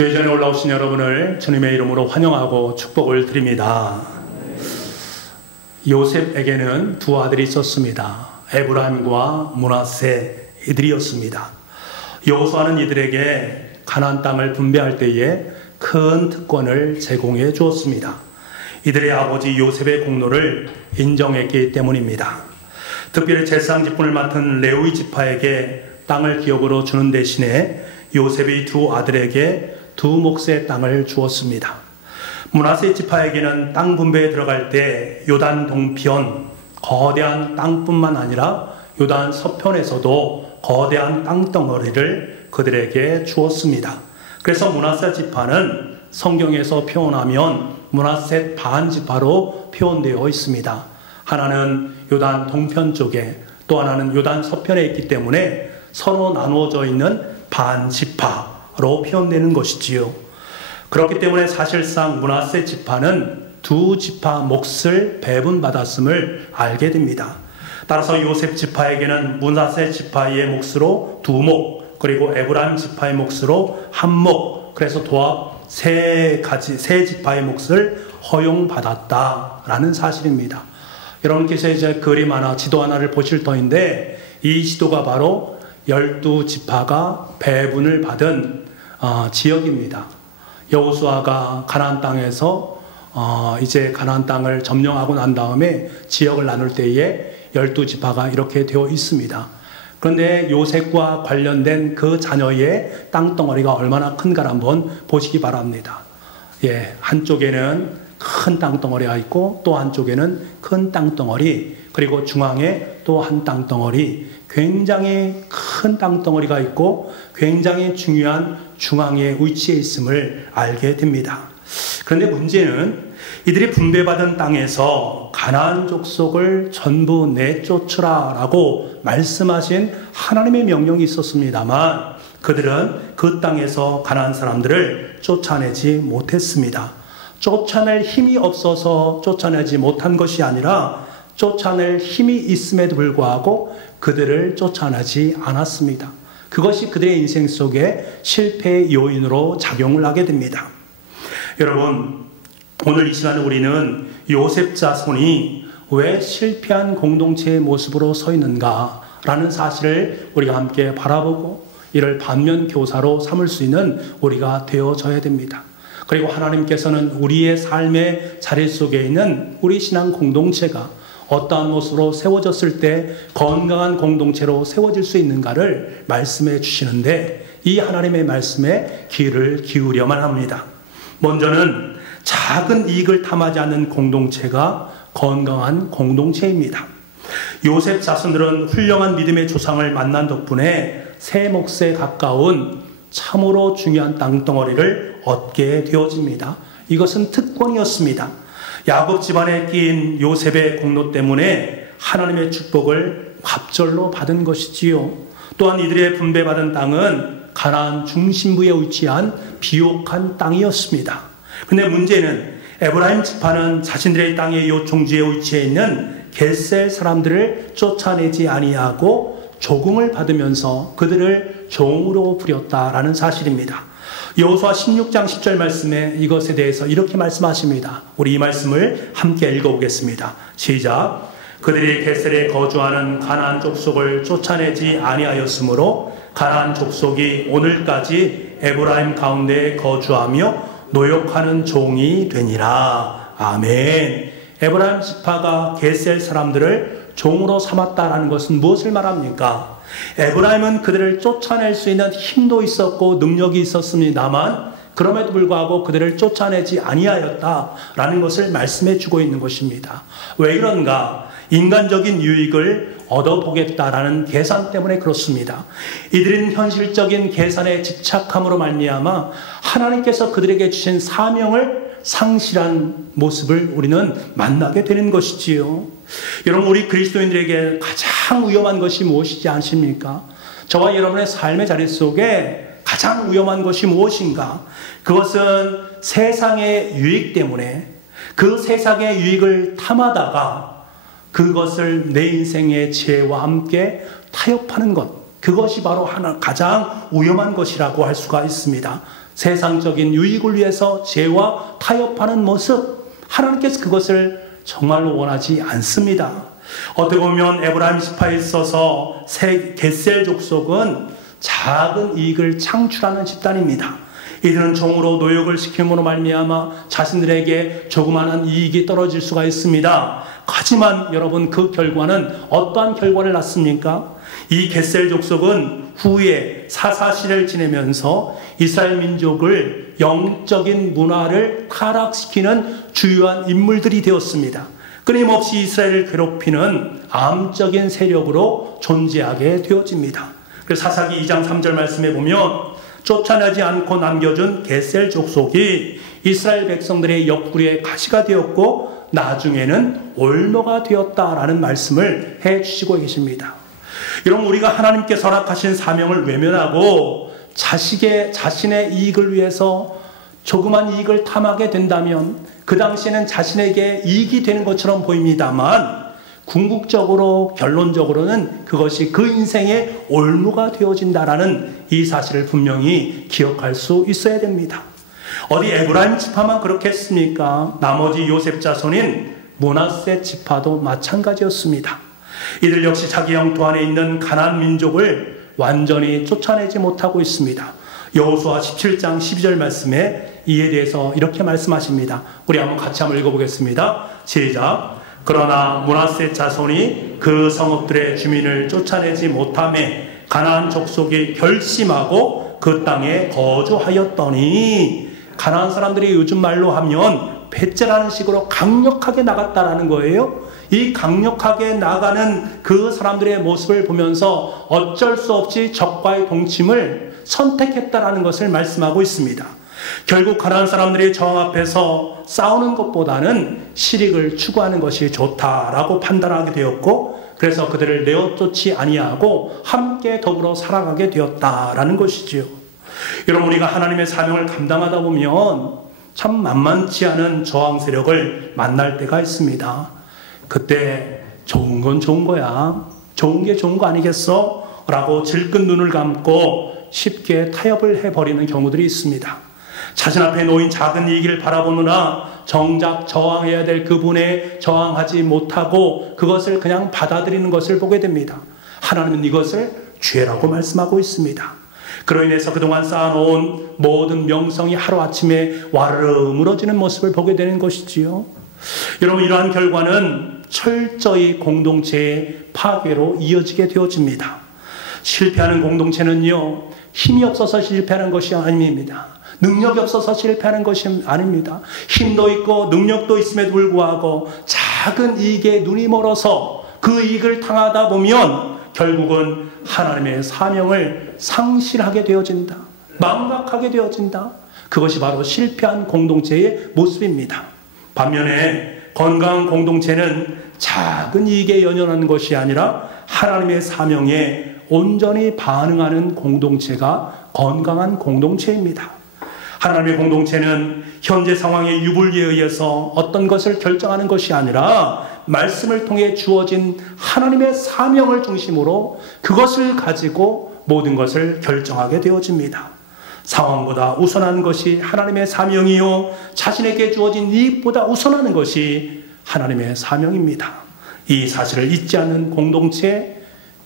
주의 전에 올라오신 여러분을 주님의 이름으로 환영하고 축복을 드립니다. 요셉에게는 두 아들이 있었습니다. 에브라임과 므낫세 이들이었습니다. 여호수아는 이들에게 가나안 땅을 분배할 때에 큰 특권을 제공해 주었습니다. 이들의 아버지 요셉의 공로를 인정했기 때문입니다. 특별히 제사장 직분을 맡은 레위 지파에게 땅을 기업으로 주는 대신에 요셉이 두 아들에게 두 몫의 땅을 주었습니다. 므낫세 지파에게는 땅 분배에 들어갈 때 요단 동편 거대한 땅뿐만 아니라 요단 서편에서도 거대한 땅덩어리를 그들에게 주었습니다. 그래서 므낫세 지파는 성경에서 표현하면 므낫세 반 지파로 표현되어 있습니다. 하나는 요단 동편 쪽에 또 하나는 요단 서편에 있기 때문에 서로 나누어져 있는 반 지파로 표현되는 것이지요. 그렇기 때문에 사실상 므낫세 지파는 두 지파 몫을 배분받았음을 알게 됩니다. 따라서 요셉 지파에게는 므낫세 지파의 몫으로 두 몫, 그리고 에브라임 지파의 몫으로 한 몫, 그래서 도합 세 지파의 몫을 허용받았다라는 사실입니다. 여러분께서 이제 그림 하나, 지도 하나를 보실 터인데 이 지도가 바로 12지파가 배분을 받은 지역입니다. 여호수아가 가나안 땅에서 이제 가나안 땅을 점령하고 난 다음에 지역을 나눌 때에 12지파가 이렇게 되어 있습니다. 그런데 요셉과 관련된 그 자녀의 땅덩어리가 얼마나 큰가를 한번 보시기 바랍니다. 한쪽에는 큰 땅덩어리가 있고 또 한쪽에는 큰 땅덩어리, 그리고 중앙에 또 한 땅덩어리, 굉장히 큰 땅덩어리가 있고 굉장히 중요한 중앙에 위치해 있음을 알게 됩니다. 그런데 문제는 이들이 분배받은 땅에서 가나안 족속을 전부 내쫓으라 라고 말씀하신 하나님의 명령이 있었습니다만 그들은 그 땅에서 가나안 사람들을 쫓아내지 못했습니다. 쫓아낼 힘이 없어서 쫓아내지 못한 것이 아니라 쫓아낼 힘이 있음에도 불구하고 그들을 쫓아내지 않았습니다. 그것이 그들의 인생 속에 실패의 요인으로 작용을 하게 됩니다. 여러분, 오늘 이 시간에 우리는 요셉 자손이 왜 실패한 공동체의 모습으로 서 있는가라는 사실을 우리가 함께 바라보고 이를 반면 교사로 삼을 수 있는 우리가 되어져야 됩니다. 그리고 하나님께서는 우리의 삶의 자리 속에 있는 우리 신앙 공동체가 어떠한 모습으로 세워졌을 때 건강한 공동체로 세워질 수 있는가를 말씀해 주시는데 이 하나님의 말씀에 귀를 기울여만 합니다. 먼저는 작은 이익을 탐하지 않는 공동체가 건강한 공동체입니다. 요셉 자손들은 훌륭한 믿음의 조상을 만난 덕분에 새 몫에 가까운 참으로 중요한 땅덩어리를 얻게 되어집니다. 이것은 특권이었습니다. 야곱 집안에 끼인 요셉의 공로 때문에 하나님의 축복을 갑절로 받은 것이지요. 또한 이들의 분배받은 땅은 가나안 중심부에 위치한 비옥한 땅이었습니다. 근데 문제는 에브라임 지파는 자신들의 땅의 요충지에 위치해 있는 겟셀 사람들을 쫓아내지 아니하고 조공을 받으면서 그들을 종으로 부렸다라는 사실입니다. 여호수아 16장 10절 말씀에 이것에 대해서 이렇게 말씀하십니다. 우리 이 말씀을 함께 읽어보겠습니다. 시작. 그들이 겟셀에 거주하는 가나안 족속을 쫓아내지 아니하였으므로 가나안 족속이 오늘까지 에브라임 가운데에 거주하며 노역하는 종이 되니라. 아멘. 에브라임 지파가 겟셀 사람들을 종으로 삼았다라는 것은 무엇을 말합니까? 에브라임은 그들을 쫓아낼 수 있는 힘도 있었고 능력이 있었습니다만 그럼에도 불구하고 그들을 쫓아내지 아니하였다라는 것을 말씀해 주고 있는 것입니다. 왜 이런가? 인간적인 유익을 얻어보겠다라는 계산 때문에 그렇습니다. 이들은 현실적인 계산에 집착함으로 말미암아 하나님께서 그들에게 주신 사명을 상실한 모습을 우리는 만나게 되는 것이지요. 여러분, 우리 그리스도인들에게 가장 위험한 것이 무엇이지 않습니까? 저와 여러분의 삶의 자리 속에 가장 위험한 것이 무엇인가? 그것은 세상의 유익 때문에 그 세상의 유익을 탐하다가 그것을 내 인생의 지혜와 함께 타협하는 것, 그것이 바로 가장 위험한 것이라고 할 수가 있습니다. 세상적인 유익을 위해서 죄와 타협하는 모습, 하나님께서 그것을 정말로 원하지 않습니다. 어떻게 보면 에브라임 지파에 있어서 겟셀 족속은 작은 이익을 창출하는 집단입니다. 이들은 종으로 노역을 시킴으로 말미암아 자신들에게 조그마한 이익이 떨어질 수가 있습니다. 하지만 여러분, 그 결과는 어떠한 결과를 낳습니까? 이 겟셀 족속은 후에 사사시대를 지내면서 이스라엘 민족을 영적인 문화를 타락시키는 주요한 인물들이 되었습니다. 끊임없이 이스라엘을 괴롭히는 암적인 세력으로 존재하게 되어집니다. 그래서 사사기 2장 3절 말씀에 보면 쫓아내지 않고 남겨준 겟셀 족속이 이스라엘 백성들의 옆구리에 가시가 되었고 나중에는 올무가 되었다라는 말씀을 해주시고 계십니다. 여러분, 우리가 하나님께서 허락하신 사명을 외면하고 자신의 이익을 위해서 조그만 이익을 탐하게 된다면 그 당시에는 자신에게 이익이 되는 것처럼 보입니다만 궁극적으로 결론적으로는 그것이 그 인생의 올무가 되어진다라는 이 사실을 분명히 기억할 수 있어야 됩니다. 어디 에브라임 지파만 그렇게 했습니까? 나머지 요셉 자손인 므낫세 지파도 마찬가지였습니다. 이들 역시 자기 영토 안에 있는 가나안 민족을 완전히 쫓아내지 못하고 있습니다. 여호수아 17장 12절 말씀에 이에 대해서 이렇게 말씀하십니다. 우리 한번 읽어보겠습니다. 시작. 그러나 므낫세 자손이 그 성읍들의 주민을 쫓아내지 못하매 가나안 족속이 결심하고 그 땅에 거주하였더니, 가나안 사람들이 요즘 말로 하면 배째라는 식으로 강력하게 나갔다라는 거예요. 이 강력하게 나가는 그 사람들의 모습을 보면서 어쩔 수 없이 적과의 동침을 선택했다라는 것을 말씀하고 있습니다. 결국 가나안 사람들이 저항 앞에서 싸우는 것보다는 실익을 추구하는 것이 좋다라고 판단하게 되었고, 그래서 그들을 내어쫓지 아니하고 함께 더불어 살아가게 되었다라는 것이지요. 여러분, 우리가 하나님의 사명을 감당하다 보면 참 만만치 않은 저항 세력을 만날 때가 있습니다. 그때 좋은 건 좋은 거야, 좋은 게 좋은 거 아니겠어? 라고 질끈 눈을 감고 쉽게 타협을 해버리는 경우들이 있습니다. 자신 앞에 놓인 작은 이익을 바라보느라 정작 저항해야 될 그분에 저항하지 못하고 그것을 그냥 받아들이는 것을 보게 됩니다. 하나님은 이것을 죄라고 말씀하고 있습니다. 그로 인해서 그동안 쌓아놓은 모든 명성이 하루아침에 와르르 무너지는 모습을 보게 되는 것이지요. 여러분, 이러한 결과는 철저히 공동체의 파괴로 이어지게 되어집니다. 실패하는 공동체는요, 힘이 없어서 실패하는 것이 아닙니다. 능력이 없어서 실패하는 것이 아닙니다. 힘도 있고 능력도 있음에도 불구하고 작은 이익에 눈이 멀어서 그 이익을 탕하다 보면 결국은 하나님의 사명을 상실하게 되어진다, 망각하게 되어진다. 그것이 바로 실패한 공동체의 모습입니다. 반면에 건강한 공동체는 작은 이익에 연연하는 것이 아니라 하나님의 사명에 온전히 반응하는 공동체가 건강한 공동체입니다. 하나님의 공동체는 현재 상황의 유불리에 의해서 어떤 것을 결정하는 것이 아니라 말씀을 통해 주어진 하나님의 사명을 중심으로 그것을 가지고 모든 것을 결정하게 되어집니다. 상황보다 우선하는 것이 하나님의 사명이요, 자신에게 주어진 이익보다 우선하는 것이 하나님의 사명입니다. 이 사실을 잊지 않는 공동체,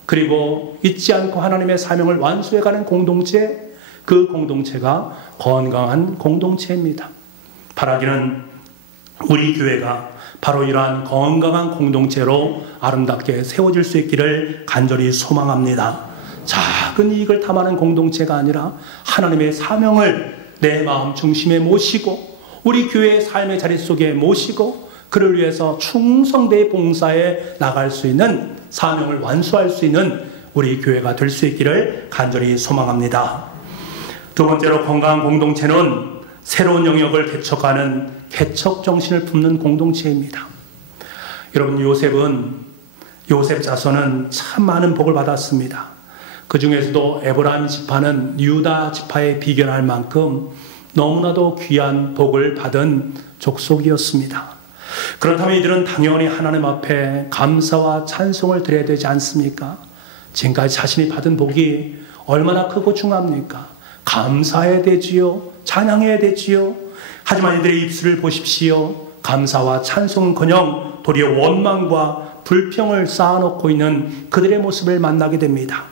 그리고 잊지 않고 하나님의 사명을 완수해가는 공동체, 그 공동체가 건강한 공동체입니다. 바라기는 우리 교회가 바로 이러한 건강한 공동체로 아름답게 세워질 수 있기를 간절히 소망합니다. 작은 이익을 탐하는 공동체가 아니라 하나님의 사명을 내 마음 중심에 모시고 우리 교회의 삶의 자리 속에 모시고 그를 위해서 충성되이 봉사해 나갈 수 있는, 사명을 완수할 수 있는 우리 교회가 될 수 있기를 간절히 소망합니다. 두 번째로, 건강한 공동체는 새로운 영역을 개척하는 개척 정신을 품는 공동체입니다. 여러분, 요셉 자손은 참 많은 복을 받았습니다. 그 중에서도 에브라임 지파는 유다 지파에 비견할 만큼 너무나도 귀한 복을 받은 족속이었습니다. 그렇다면 이들은 당연히 하나님 앞에 감사와 찬송을 드려야 되지 않습니까? 지금까지 자신이 받은 복이 얼마나 크고 중합니까? 감사해야 되지요. 찬양해야 되지요. 하지만 이들의 입술을 보십시오. 감사와 찬송은커녕 도리어 원망과 불평을 쌓아놓고 있는 그들의 모습을 만나게 됩니다.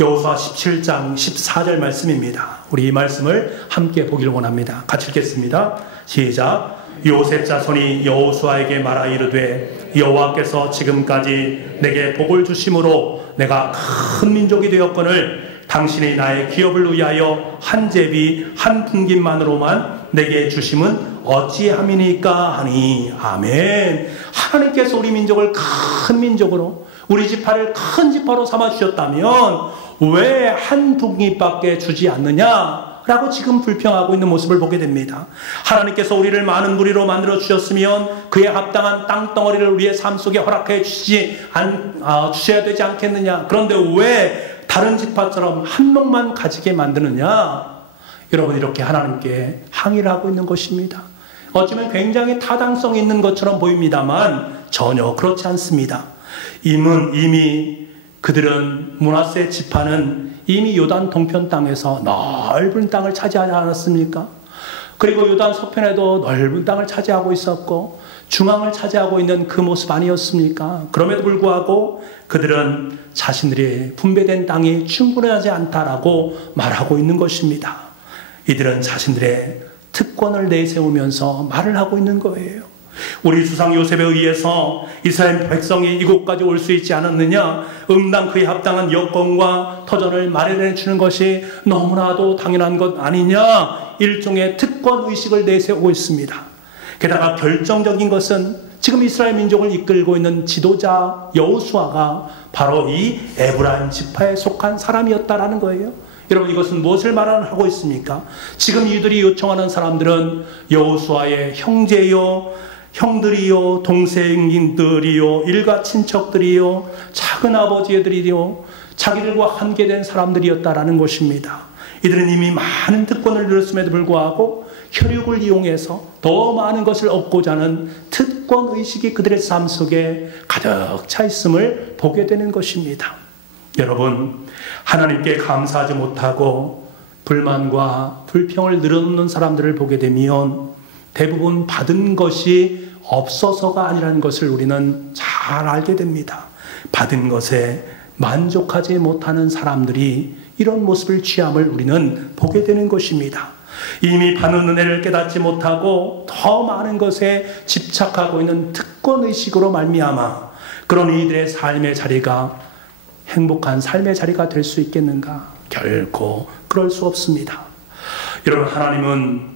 여호수아 17장 14절 말씀입니다. 우리 이 말씀을 함께 보기를 원합니다. 같이 읽겠습니다. 시작. 요셉 자손이 여호수아에게 말하 이르되 여호와께서 지금까지 내게 복을 주심으로 내가 큰 민족이 되었거늘 당신이 나의 기업을 위하여 한 제비 한 분깃만으로만 내게 주심은 어찌함이니까 하니. 아멘. 하나님께서 우리 민족을 큰 민족으로, 우리 지파를 큰 지파로 삼아주셨다면 왜 한 분깃밖에 주지 않느냐라고 지금 불평하고 있는 모습을 보게 됩니다. 하나님께서 우리를 많은 무리로 만들어 주셨으면 그에 합당한 땅덩어리를 우리의 삶 속에 허락해 주셔야 되지 않겠느냐. 그런데 왜 다른 지파처럼 한 몫만 가지게 만드느냐. 여러분, 이렇게 하나님께 항의를 하고 있는 것입니다. 어쩌면 굉장히 타당성이 있는 것처럼 보입니다만 전혀 그렇지 않습니다. 이미 그들은 므낫세 지파는 이미 요단 동편 땅에서 넓은 땅을 차지하지 않았습니까? 그리고 요단 서편에도 넓은 땅을 차지하고 있었고 중앙을 차지하고 있는 그 모습 아니었습니까? 그럼에도 불구하고 그들은 자신들이 분배된 땅이 충분하지 않다라고 말하고 있는 것입니다. 이들은 자신들의 특권을 내세우면서 말을 하고 있는 거예요. 우리 주상 요셉에 의해서 이스라엘 백성이 이곳까지 올 수 있지 않았느냐? 응당 그에 합당한 여건과 터전을 마련해 주는 것이 너무나도 당연한 것 아니냐? 일종의 특권의식을 내세우고 있습니다. 게다가 결정적인 것은 지금 이스라엘 민족을 이끌고 있는 지도자 여호수아가 바로 이 에브라임 지파에 속한 사람이었다라는 거예요. 여러분, 이것은 무엇을 말하고 있습니까? 지금 이들이 요청하는 사람들은 여호수아의 형들이요, 동생들이요, 일가 친척들이요, 작은 아버지들이요, 자기들과 한계된 사람들이었다라는 것입니다. 이들은 이미 많은 특권을 누렸음에도 불구하고 혈육을 이용해서 더 많은 것을 얻고자 하는 특권의식이 그들의 삶 속에 가득 차 있음을 보게 되는 것입니다. 여러분, 하나님께 감사하지 못하고 불만과 불평을 늘어놓는 사람들을 보게 되면 대부분 받은 것이 없어서가 아니라는 것을 우리는 잘 알게 됩니다. 받은 것에 만족하지 못하는 사람들이 이런 모습을 취함을 우리는 보게 되는 것입니다. 이미 받는 은혜를 깨닫지 못하고 더 많은 것에 집착하고 있는 특권의식으로 말미암아 그런 이들의 삶의 자리가 행복한 삶의 자리가 될 수 있겠는가? 결코 그럴 수 없습니다. 여러분, 하나님은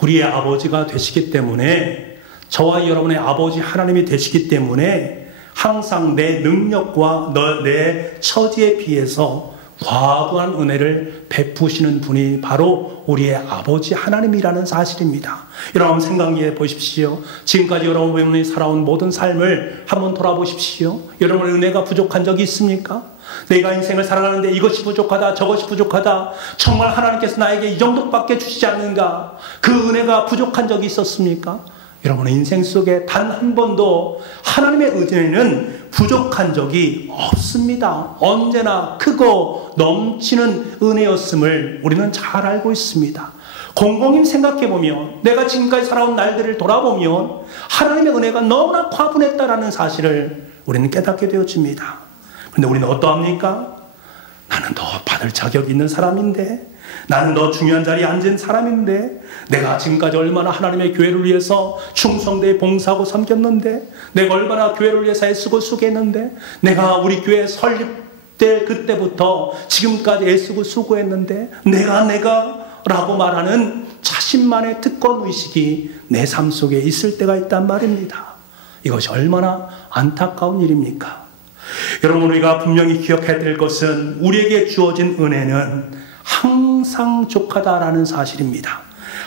우리의 아버지가 되시기 때문에, 저와 여러분의 아버지 하나님이 되시기 때문에 항상 내 능력과 내 처지에 비해서 과도한 은혜를 베푸시는 분이 바로 우리의 아버지 하나님이라는 사실입니다. 여러분, 생각해 보십시오. 지금까지 여러분이 살아온 모든 삶을 한번 돌아보십시오. 여러분의 은혜가 부족한 적이 있습니까? 내가 인생을 살아가는데 이것이 부족하다, 저것이 부족하다, 정말 하나님께서 나에게 이 정도밖에 주시지 않는가? 그 은혜가 부족한 적이 있었습니까? 여러분의 인생 속에 단 한 번도 하나님의 은혜는 부족한 적이 없습니다. 언제나 크고 넘치는 은혜였음을 우리는 잘 알고 있습니다. 곰곰이 생각해보면, 내가 지금까지 살아온 날들을 돌아보면 하나님의 은혜가 너무나 과분했다라는 사실을 우리는 깨닫게 되어집니다. 그런데 우리는 어떠합니까? 나는 더 받을 자격이 있는 사람인데, 나는 더 중요한 자리에 앉은 사람인데, 내가 지금까지 얼마나 하나님의 교회를 위해서 충성되게 봉사하고 섬겼는데, 내가 얼마나 교회를 위해서 애쓰고 수고했는데, 내가 우리 교회 설립될 그때부터 지금까지 애쓰고 수고했는데, 내가 라고 말하는 자신만의 특권의식이 내 삶 속에 있을 때가 있단 말입니다. 이것이 얼마나 안타까운 일입니까? 여러분, 우리가 분명히 기억해야 될 것은 우리에게 주어진 은혜는 항상 족하다라는 사실입니다.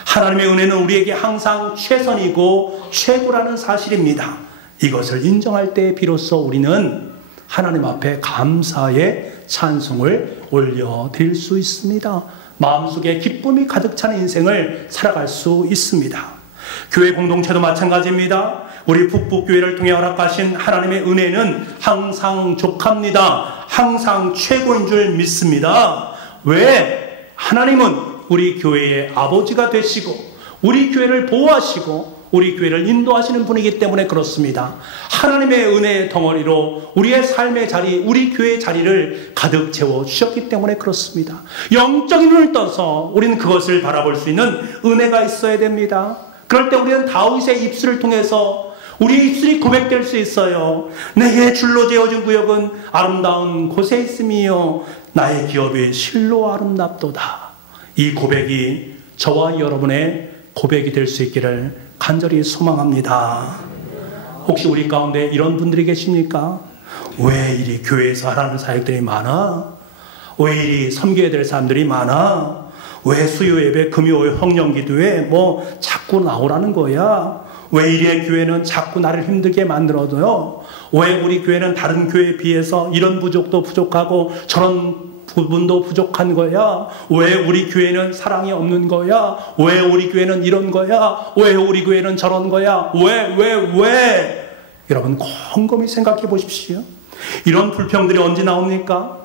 하나님의 은혜는 우리에게 항상 최선이고 최고라는 사실입니다. 이것을 인정할 때 비로소 우리는 하나님 앞에 감사의 찬송을 올려드릴 수 있습니다. 마음속에 기쁨이 가득 찬 인생을 살아갈 수 있습니다. 교회 공동체도 마찬가지입니다. 우리 북북교회를 통해 허락하신 하나님의 은혜는 항상 족합니다. 항상 최고인 줄 믿습니다. 왜? 하나님은 우리 교회의 아버지가 되시고 우리 교회를 보호하시고 우리 교회를 인도하시는 분이기 때문에 그렇습니다. 하나님의 은혜의 덩어리로 우리의 삶의 자리, 우리 교회의 자리를 가득 채워주셨기 때문에 그렇습니다. 영적인 눈을 떠서 우리는 그것을 바라볼 수 있는 은혜가 있어야 됩니다. 그럴 때 우리는 다윗의 입술을 통해서 우리의 입술이 고백될 수 있어요. 내게 줄로 재어진 구역은 아름다운 곳에 있음이요 나의 기업이 실로 아름답도다. 이 고백이 저와 여러분의 고백이 될 수 있기를 간절히 소망합니다. 혹시 우리 가운데 이런 분들이 계십니까? 왜 이리 교회에서 하라는 사역들이 많아? 왜 이리 섬겨야 될 사람들이 많아? 왜 수요 예배, 금요 성령기도에 자꾸 나오라는 거야? 왜 이리 교회는 자꾸 나를 힘들게 만들어둬요? 왜 우리 교회는 다른 교회에 비해서 이런 부족도 부족하고 저런 부분도 부족한 거야? 왜 우리 교회는 사랑이 없는 거야? 왜 우리 교회는 이런 거야? 왜 우리 교회는 저런 거야? 왜? 여러분 곰곰이 생각해 보십시오. 이런 불평들이 언제 나옵니까?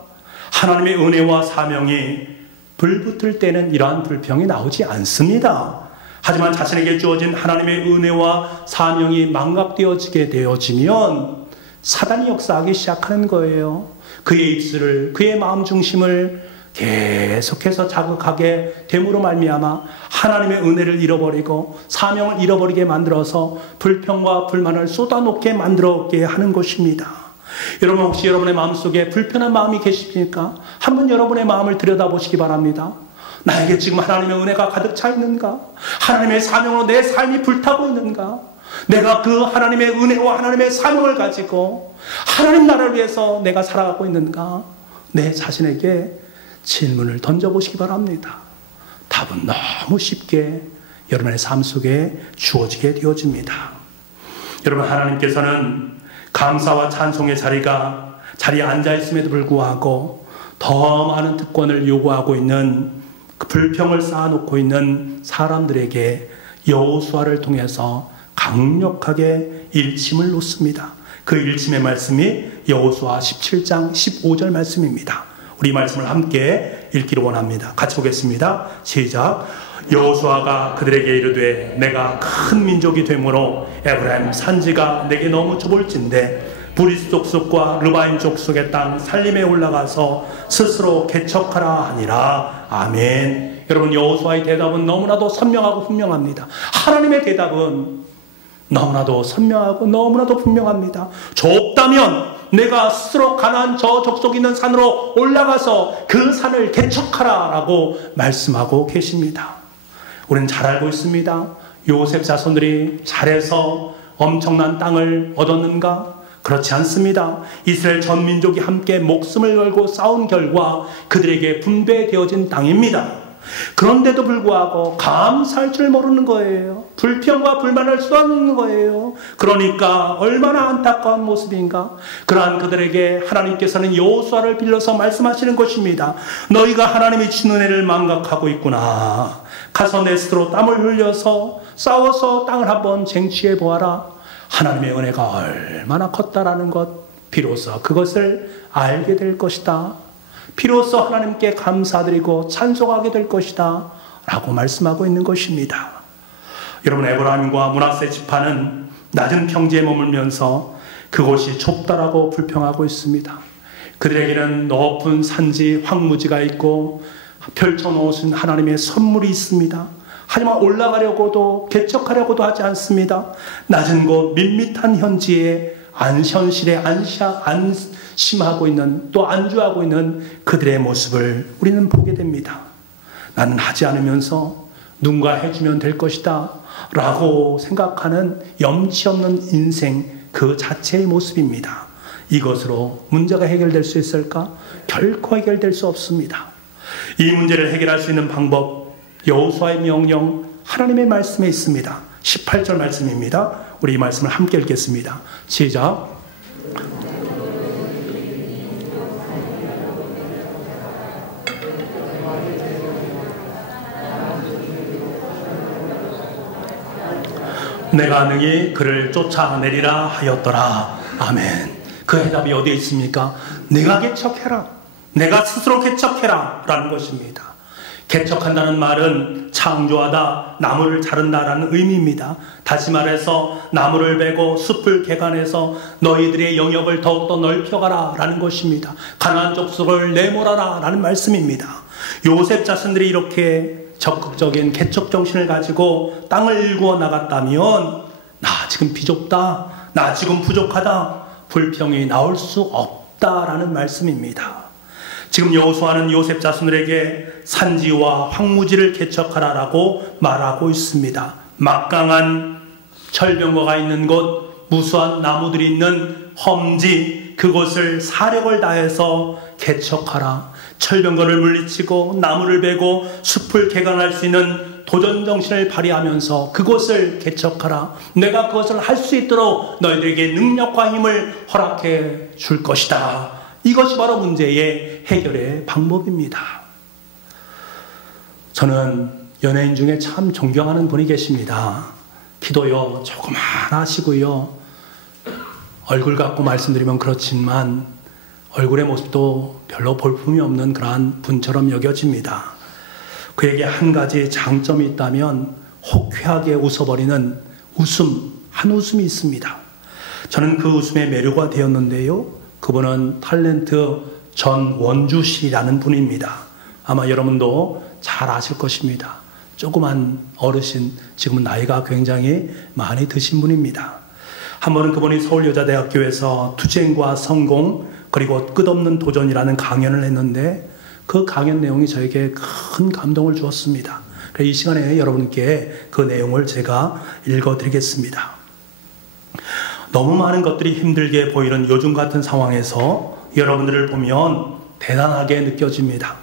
하나님의 은혜와 사명이 불붙을 때는 이러한 불평이 나오지 않습니다. 하지만 자신에게 주어진 하나님의 은혜와 사명이 망각되어지게 되어지면 사단이 역사하기 시작하는 거예요. 그의 입술을, 그의 마음 중심을 계속해서 자극하게 됨으로 말미암아 하나님의 은혜를 잃어버리고 사명을 잃어버리게 만들어서 불평과 불만을 쏟아놓게 만들게 하는 것입니다. 여러분 혹시 여러분의 마음속에 불편한 마음이 계십니까? 한번 여러분의 마음을 들여다보시기 바랍니다. 나에게 지금 하나님의 은혜가 가득 차 있는가? 하나님의 사명으로 내 삶이 불타고 있는가? 내가 그 하나님의 은혜와 하나님의 사명을 가지고 하나님 나라를 위해서 내가 살아가고 있는가? 내 자신에게 질문을 던져보시기 바랍니다. 답은 너무 쉽게 여러분의 삶 속에 주어지게 되어집니다. 여러분 하나님께서는 감사와 찬송의 자리에 앉아있음에도 불구하고 더 많은 특권을 요구하고 있는 그 불평을 쌓아놓고 있는 사람들에게 여호수아를 통해서 강력하게 일침을 놓습니다. 그 일침의 말씀이 여호수아 17장 15절 말씀입니다. 우리 말씀을 함께 읽기를 원합니다. 같이 보겠습니다. 시작. 여호수아가 그들에게 이르되 내가 큰 민족이 되므로 에브라임 산지가 내게 너무 좁을진데 브리스 족속과 르바임 족속의 땅 살림에 올라가서 스스로 개척하라 하니라. 아멘. 여러분 여호수아의 대답은 너무나도 선명하고 분명합니다. 하나님의 대답은 너무나도 선명하고 너무나도 분명합니다. 좁다면 내가 스스로 가나안 저 족속 있는 산으로 올라가서 그 산을 개척하라 라고 말씀하고 계십니다. 우리는 잘 알고 있습니다. 요셉 자손들이 잘해서 엄청난 땅을 얻었는가? 그렇지 않습니다. 이스라엘 전 민족이 함께 목숨을 걸고 싸운 결과 그들에게 분배되어진 땅입니다. 그런데도 불구하고 감사할 줄 모르는 거예요. 불평과 불만을 쏟아놓는 거예요. 그러니까 얼마나 안타까운 모습인가. 그러한 그들에게 하나님께서는 여호수아를 빌려서 말씀하시는 것입니다. 너희가 하나님이 주신 은혜를 망각하고 있구나. 가서 내 스스로 땀을 흘려서 싸워서 땅을 한번 쟁취해 보아라. 하나님의 은혜가 얼마나 컸다라는 것, 비로소 그것을 알게 될 것이다. 비로소 하나님께 감사드리고 찬송하게 될 것이다 라고 말씀하고 있는 것입니다. 여러분 에브라임과 므낫세 지파는 낮은 평지에 머물면서 그곳이 좁다라고 불평하고 있습니다. 그들에게는 높은 산지 황무지가 있고 펼쳐놓으신 하나님의 선물이 있습니다. 하지만 올라가려고도 개척하려고도 하지 않습니다. 낮은 곳 밋밋한 현지에 현실에 안심하고 있는, 또 안주하고 있는 그들의 모습을 우리는 보게 됩니다. 나는 하지 않으면서 누군가 해주면 될 것이다 라고 생각하는 염치 없는 인생 그 자체의 모습입니다. 이것으로 문제가 해결될 수 있을까? 결코 해결될 수 없습니다. 이 문제를 해결할 수 있는 방법, 여호수아의 명령, 하나님의 말씀에 있습니다. 18절 말씀입니다. 우리 이 말씀을 함께 읽겠습니다. 시작. 내가 능히 그를 쫓아내리라 하였더라. 아멘. 그 해답이 어디에 있습니까? 내가 개척해라. 내가 스스로 개척해라 라는 것입니다. 개척한다는 말은 창조하다, 나무를 자른다라는 의미입니다. 다시 말해서 나무를 베고 숲을 개간해서 너희들의 영역을 더욱더 넓혀가라 라는 것입니다. 가나안 족속을 내몰아라 라는 말씀입니다. 요셉 자손들이 이렇게 적극적인 개척 정신을 가지고 땅을 일구어 나갔다면 나 지금 비좁다, 나 지금 부족하다, 불평이 나올 수 없다라는 말씀입니다. 지금 여호수아는 요셉 자손들에게 산지와 황무지를 개척하라라고 말하고 있습니다. 막강한 철병거가 있는 곳, 무수한 나무들이 있는 험지, 그곳을 사력을 다해서 개척하라. 철병거를 물리치고 나무를 베고 숲을 개간할 수 있는 도전정신을 발휘하면서 그곳을 개척하라. 내가 그것을 할 수 있도록 너희들에게 능력과 힘을 허락해 줄 것이다. 이것이 바로 문제의 해결의 방법입니다. 저는 연예인 중에 참 존경하는 분이 계십니다. 키도요 조그만 하시고요, 얼굴 갖고 말씀드리면 그렇지만 얼굴의 모습도 별로 볼품이 없는 그러한 분처럼 여겨집니다. 그에게 한 가지 장점이 있다면 호쾌하게 웃어버리는 웃음, 한 웃음이 있습니다. 저는 그 웃음에 매료가 되었는데요, 그분은 탤런트 전원주 씨라는 분입니다. 아마 여러분도 잘 아실 것입니다. 조그만 어르신, 지금은 나이가 굉장히 많이 드신 분입니다. 한 번은 그분이 서울여자대학교에서 투쟁과 성공 그리고 끝없는 도전이라는 강연을 했는데 그 강연 내용이 저에게 큰 감동을 주었습니다. 그래서 이 시간에 여러분께 그 내용을 제가 읽어드리겠습니다. 너무 많은 것들이 힘들게 보이는 요즘 같은 상황에서 여러분들을 보면 대단하게 느껴집니다.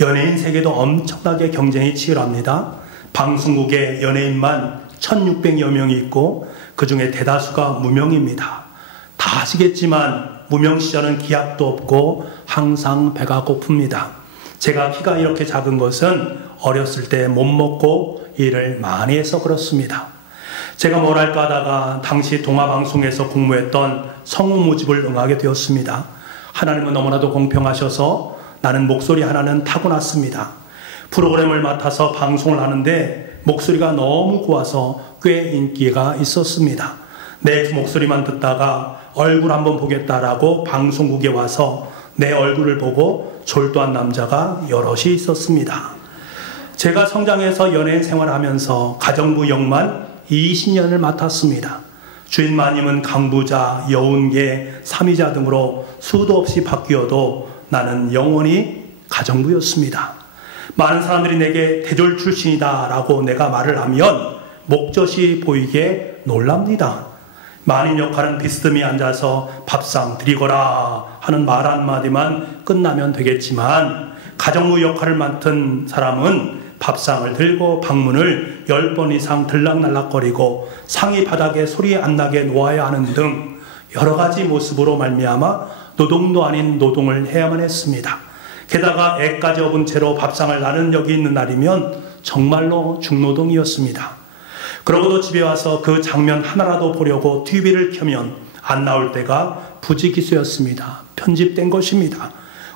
연예인 세계도 엄청나게 경쟁이 치열합니다. 방송국에 연예인만 1600여 명이 있고 그 중에 대다수가 무명입니다. 다 아시겠지만 무명 시절은 기약도 없고 항상 배가 고픕니다. 제가 키가 이렇게 작은 것은 어렸을 때 못 먹고 일을 많이 해서 그렇습니다. 제가 뭘 할까 하다가 당시 동아방송에서 공모했던 성우 모집을 응하게 되었습니다. 하나님은 너무나도 공평하셔서 나는 목소리 하나는 타고났습니다. 프로그램을 맡아서 방송을 하는데 목소리가 너무 고와서 꽤 인기가 있었습니다. 내 목소리만 듣다가 얼굴 한번 보겠다라고 방송국에 와서 내 얼굴을 보고 졸도한 남자가 여럿이 있었습니다. 제가 성장해서 연예인 생활하면서 가정부 역만 20년을 맡았습니다. 주인 마님은 강부자, 여운계, 삼위자 등으로 수도 없이 바뀌어도 나는 영원히 가정부였습니다. 많은 사람들이 내게 대졸 출신이다 라고 내가 말을 하면 목젖이 보이게 놀랍니다. 마님 역할은 비스듬히 앉아서 밥상 드리거라 하는 말 한마디만 끝나면 되겠지만 가정부 역할을 맡은 사람은 밥상을 들고 방문을 10번 이상 들락날락거리고 상이 바닥에 소리 안 나게 놓아야 하는 등 여러 가지 모습으로 말미암아 노동도 아닌 노동을 해야만 했습니다. 게다가 애까지 업은 채로 밥상을 나는 여기 있는 날이면 정말로 중노동이었습니다. 그러고도 집에 와서 그 장면 하나라도 보려고 TV를 켜면 안 나올 때가 부지기수였습니다. 편집된 것입니다.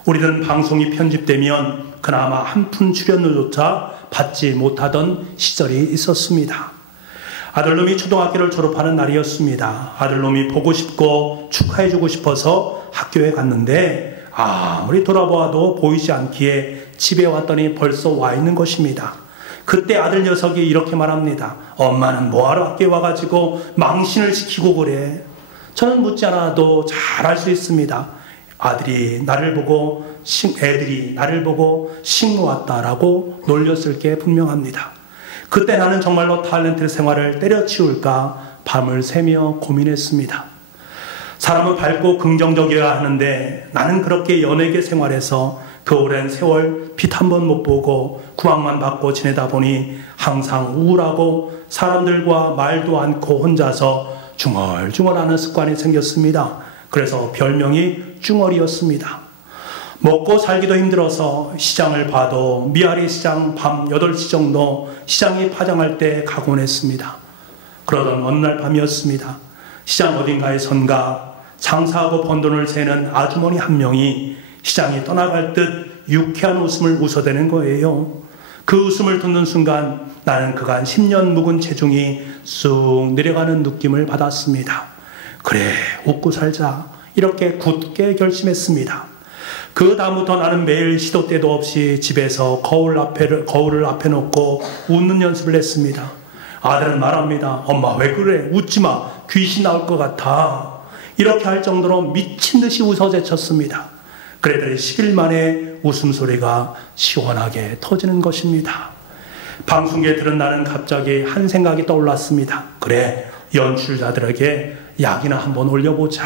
우리는 방송이 편집되면 그나마 한 푼 출연료조차 받지 못하던 시절이 있었습니다. 아들놈이 초등학교를 졸업하는 날이었습니다. 아들놈이 보고 싶고 축하해주고 싶어서 학교에 갔는데 아무리 돌아보아도 보이지 않기에 집에 왔더니 벌써 와 있는 것입니다. 그때 아들 녀석이 이렇게 말합니다. 엄마는 뭐하러 학교에 와가지고 망신을 시키고 그래. 저는 묻지 않아도 잘 알 수 있습니다. 애들이 나를 보고 식모 왔다라고 놀렸을 게 분명합니다. 그때 나는 정말로 탤런트 생활을 때려치울까 밤을 새며 고민했습니다. 사람은 밝고 긍정적이어야 하는데 나는 그렇게 연예계 생활에서 그 오랜 세월 빛 한 번 못 보고 구박만 받고 지내다 보니 항상 우울하고 사람들과 말도 않고 혼자서 중얼중얼하는 습관이 생겼습니다. 그래서 별명이 쭝얼이었습니다. 먹고 살기도 힘들어서 시장을 봐도 미아리 시장 밤 8시 정도 시장이 파장할 때 가곤 했습니다. 그러던 어느 날 밤이었습니다. 시장 어딘가에 선가 장사하고 번 돈을 세는 아주머니 한 명이 시장에 떠나갈 듯 유쾌한 웃음을 웃어대는 거예요. 그 웃음을 듣는 순간 나는 그간 10년 묵은 체중이 쑥 내려가는 느낌을 받았습니다. 그래, 웃고 살자. 이렇게 굳게 결심했습니다. 그 다음부터 나는 매일 시도 때도 없이 집에서 거울을 앞에 놓고 웃는 연습을 했습니다. 아들은 말합니다. 엄마 왜 그래? 웃지 마. 귀신 나올 것 같아. 이렇게 할 정도로 미친 듯이 웃어 제쳤습니다. 그래들이 10일 만에 웃음소리가 시원하게 터지는 것입니다. 방송국에 들은 나는 갑자기 한 생각이 떠올랐습니다. 그래, 연출자들에게 약이나 한번 올려보자.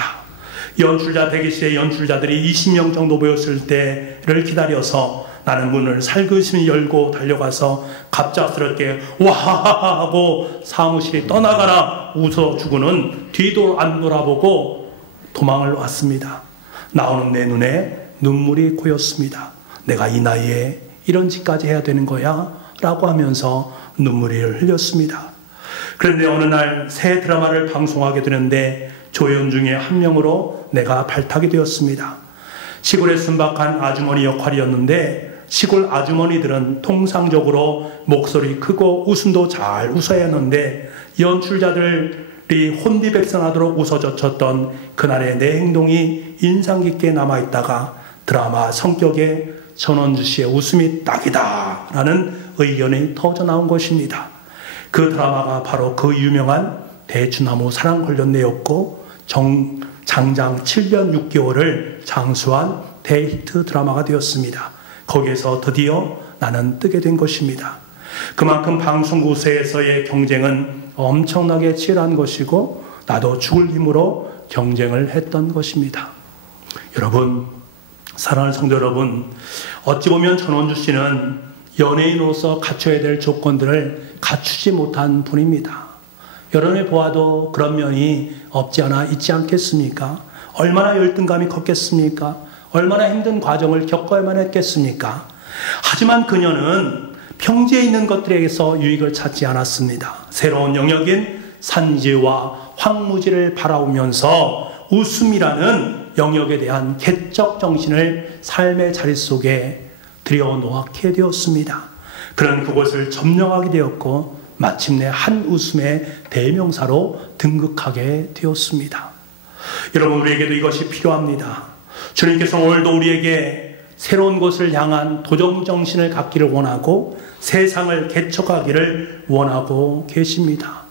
연출자 대기실에 연출자들이 20명 정도 모였을 때를 기다려서 나는 문을 살그시 열고 달려가서 갑작스럽게 와하하 하고 사무실이 떠나가라 웃어주고는 뒤도 안 돌아보고 도망을 왔습니다. 나오는 내 눈에 눈물이 고였습니다. 내가 이 나이에 이런 짓까지 해야 되는 거야? 라고 하면서 눈물을 흘렸습니다. 그런데 어느 날 새 드라마를 방송하게 되는데 조연 중에 한 명으로 내가 발탁이 되었습니다. 시골의 순박한 아주머니 역할이었는데 시골 아주머니들은 통상적으로 목소리 크고 웃음도 잘 웃어야 하는데 연출자들이 혼비백산하도록 웃어젖혔던 그날의 내 행동이 인상 깊게 남아있다가 드라마 성격에 전원주 씨의 웃음이 딱이다 라는 의견이 터져나온 것입니다. 그 드라마가 바로 그 유명한 대추나무 사랑관련내였고 장장 7년 6개월을 장수한 대히트 드라마가 되었습니다. 거기에서 드디어 나는 뜨게 된 것입니다. 그만큼 방송국에서의 경쟁은 엄청나게 치열한 것이고 나도 죽을 힘으로 경쟁을 했던 것입니다. 여러분, 사랑하는 성도 여러분, 어찌 보면 전원주 씨는 연예인으로서 갖춰야 될 조건들을 갖추지 못한 분입니다. 여러분이 보아도 그런 면이 없지 않아 있지 않겠습니까? 얼마나 열등감이 컸겠습니까? 얼마나 힘든 과정을 겪어야만 했겠습니까? 하지만 그녀는 평지에 있는 것들에게서 유익을 찾지 않았습니다. 새로운 영역인 산지와 황무지를 바라보면서 웃음이라는 영역에 대한 개척 정신을 삶의 자리 속에 들여놓게 되었습니다. 그런 그곳을 점령하게 되었고 마침내 한 웃음의 대명사로 등극하게 되었습니다. 여러분, 우리에게도 이것이 필요합니다. 주님께서 오늘도 우리에게 새로운 곳을 향한 도전정신을 갖기를 원하고 세상을 개척하기를 원하고 계십니다.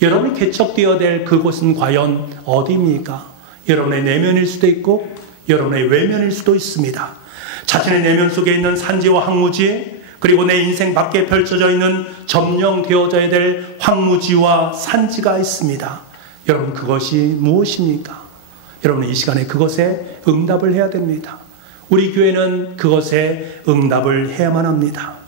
여러분이 개척되어야 될 그곳은 과연 어디입니까? 여러분의 내면일 수도 있고 여러분의 외면일 수도 있습니다. 자신의 내면 속에 있는 산지와 황무지, 그리고 내 인생 밖에 펼쳐져 있는 점령되어져야 될 황무지와 산지가 있습니다. 여러분, 그것이 무엇입니까? 여러분은 이 시간에 그것에 응답을 해야 됩니다. 우리 교회는 그것에 응답을 해야만 합니다.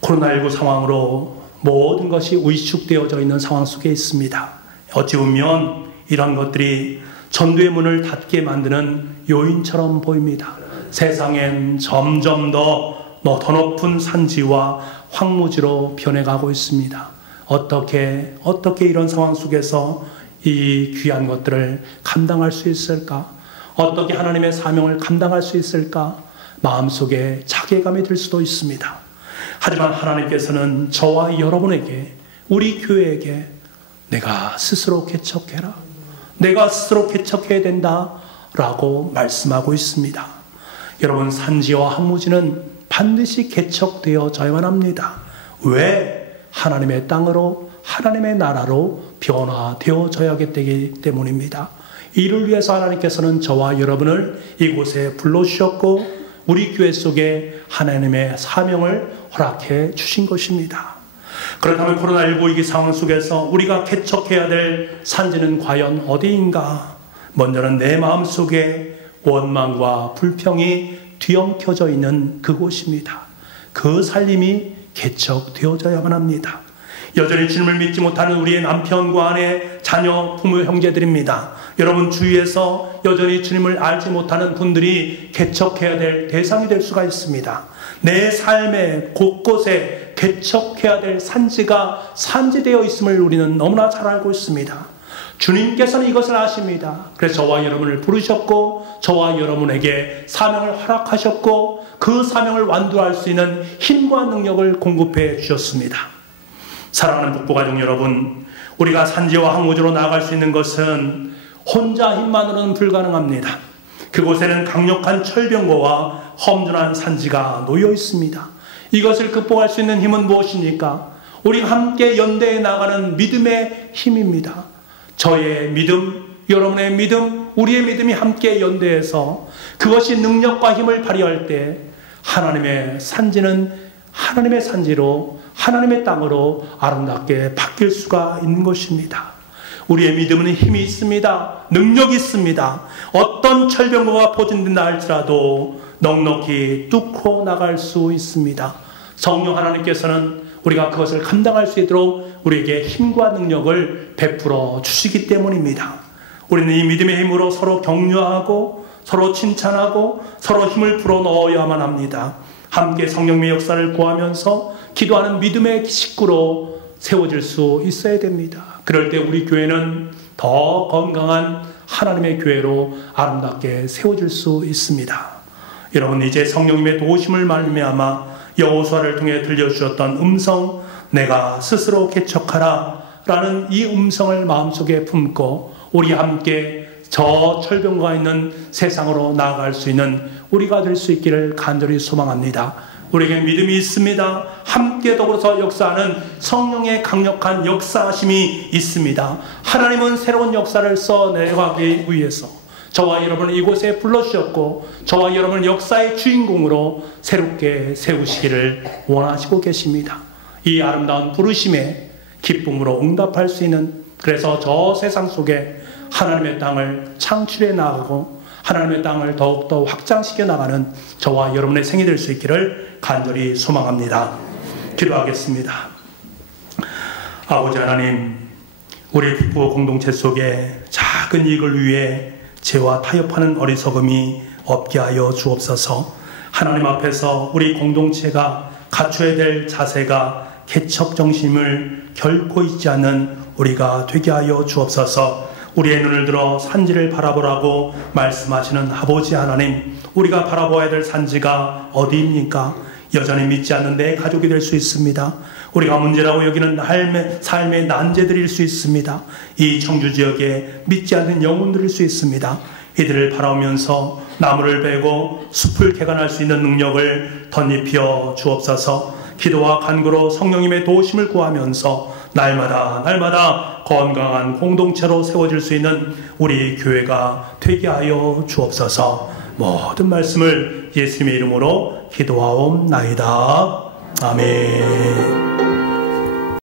코로나19 상황으로 모든 것이 위축되어져 있는 상황 속에 있습니다. 어찌 보면 이런 것들이 전도의 문을 닫게 만드는 요인처럼 보입니다. 세상엔 점점 더 높은 산지와 황무지로 변해가고 있습니다. 어떻게 이런 상황 속에서 이 귀한 것들을 감당할 수 있을까? 어떻게 하나님의 사명을 감당할 수 있을까? 마음속에 자괴감이 들 수도 있습니다. 하지만 하나님께서는 저와 여러분에게, 우리 교회에게 내가 스스로 개척해라, 내가 스스로 개척해야 된다라고 말씀하고 있습니다. 여러분, 산지와 황무지는 반드시 개척되어져야만 합니다. 왜? 하나님의 땅으로, 하나님의 나라로 변화되어져야 되기 때문입니다. 이를 위해서 하나님께서는 저와 여러분을 이곳에 불러주셨고 우리 교회 속에 하나님의 사명을 허락해 주신 것입니다. 그렇다면 코로나19 위기 상황 속에서 우리가 개척해야 될 산지는 과연 어디인가? 먼저는 내 마음속에 원망과 불평이 뒤엉켜져 있는 그곳입니다. 그 살림이 개척되어져야만 합니다. 여전히 주님을 믿지 못하는 우리의 남편과 아내, 자녀, 부모, 형제들입니다. 여러분 주위에서 여전히 주님을 알지 못하는 분들이 개척해야 될 대상이 될 수가 있습니다. 내 삶의 곳곳에 개척해야 될 산지가 산지되어 있음을 우리는 너무나 잘 알고 있습니다. 주님께서는 이것을 아십니다. 그래서 저와 여러분을 부르셨고 저와 여러분에게 사명을 허락하셨고 그 사명을 완두할 수 있는 힘과 능력을 공급해 주셨습니다. 사랑하는 북부가족 여러분, 우리가 산지와 항우주로 나아갈 수 있는 것은 혼자 힘만으로는 불가능합니다. 그곳에는 강력한 철병거와 험준한 산지가 놓여 있습니다. 이것을 극복할 수 있는 힘은 무엇입니까? 우리가 함께 연대해 나가는 믿음의 힘입니다. 저의 믿음, 여러분의 믿음, 우리의 믿음이 함께 연대해서 그것이 능력과 힘을 발휘할 때 하나님의 산지는 하나님의 산지로, 하나님의 땅으로 아름답게 바뀔 수가 있는 것입니다. 우리의 믿음은 힘이 있습니다. 능력이 있습니다. 어떤 철병거가 포진된다 할지라도 넉넉히 뚫고 나갈 수 있습니다. 성령 하나님께서는 우리가 그것을 감당할 수 있도록 우리에게 힘과 능력을 베풀어 주시기 때문입니다. 우리는 이 믿음의 힘으로 서로 격려하고 서로 칭찬하고 서로 힘을 불어넣어야만 합니다. 함께 성령의 역사를 구하면서 기도하는 믿음의 식구로 세워질 수 있어야 됩니다. 그럴 때 우리 교회는 더 건강한 하나님의 교회로 아름답게 세워질 수 있습니다. 여러분, 이제 성령님의 도우심을 말미암아 여호수아를 통해 들려주셨던 음성, 내가 스스로 개척하라 라는 이 음성을 마음속에 품고 우리 함께 저 철병과 있는 세상으로 나아갈 수 있는 우리가 될 수 있기를 간절히 소망합니다. 우리에게 믿음이 있습니다. 함께 더불어서 역사하는 성령의 강력한 역사하심이 있습니다. 하나님은 새로운 역사를 써내가기 위해서 저와 여러분을 이곳에 불러주셨고 저와 여러분을 역사의 주인공으로 새롭게 세우시기를 원하시고 계십니다. 이 아름다운 부르심에 기쁨으로 응답할 수 있는, 그래서 저 세상 속에 하나님의 땅을 창출해 나가고 하나님의 땅을 더욱더 확장시켜 나가는 저와 여러분의 생이 될 수 있기를 간절히 소망합니다. 기도하겠습니다. 아버지 하나님, 우리 북부 공동체 속에 작은 이익을 위해 죄와 타협하는 어리석음이 없게 하여 주옵소서. 하나님 앞에서 우리 공동체가 갖춰야 될 자세가 개척정신을 결코 잊지 않는 우리가 되게 하여 주옵소서. 우리의 눈을 들어 산지를 바라보라고 말씀하시는 아버지 하나님, 우리가 바라보아야 될 산지가 어디입니까? 여전히 믿지 않는 내 가족이 될 수 있습니다. 우리가 문제라고 여기는 삶의 난제들일 수 있습니다. 이 청주지역에 믿지 않는 영혼들일 수 있습니다. 이들을 바라보면서 나무를 베고 숲을 개간할 수 있는 능력을 덧입혀 주옵소서. 기도와 간구로 성령님의 도우심을 구하면서 날마다 건강한 공동체로 세워질 수 있는 우리 교회가 되게 하여 주옵소서. 모든 말씀을 예수님의 이름으로 기도하옵나이다. 아멘.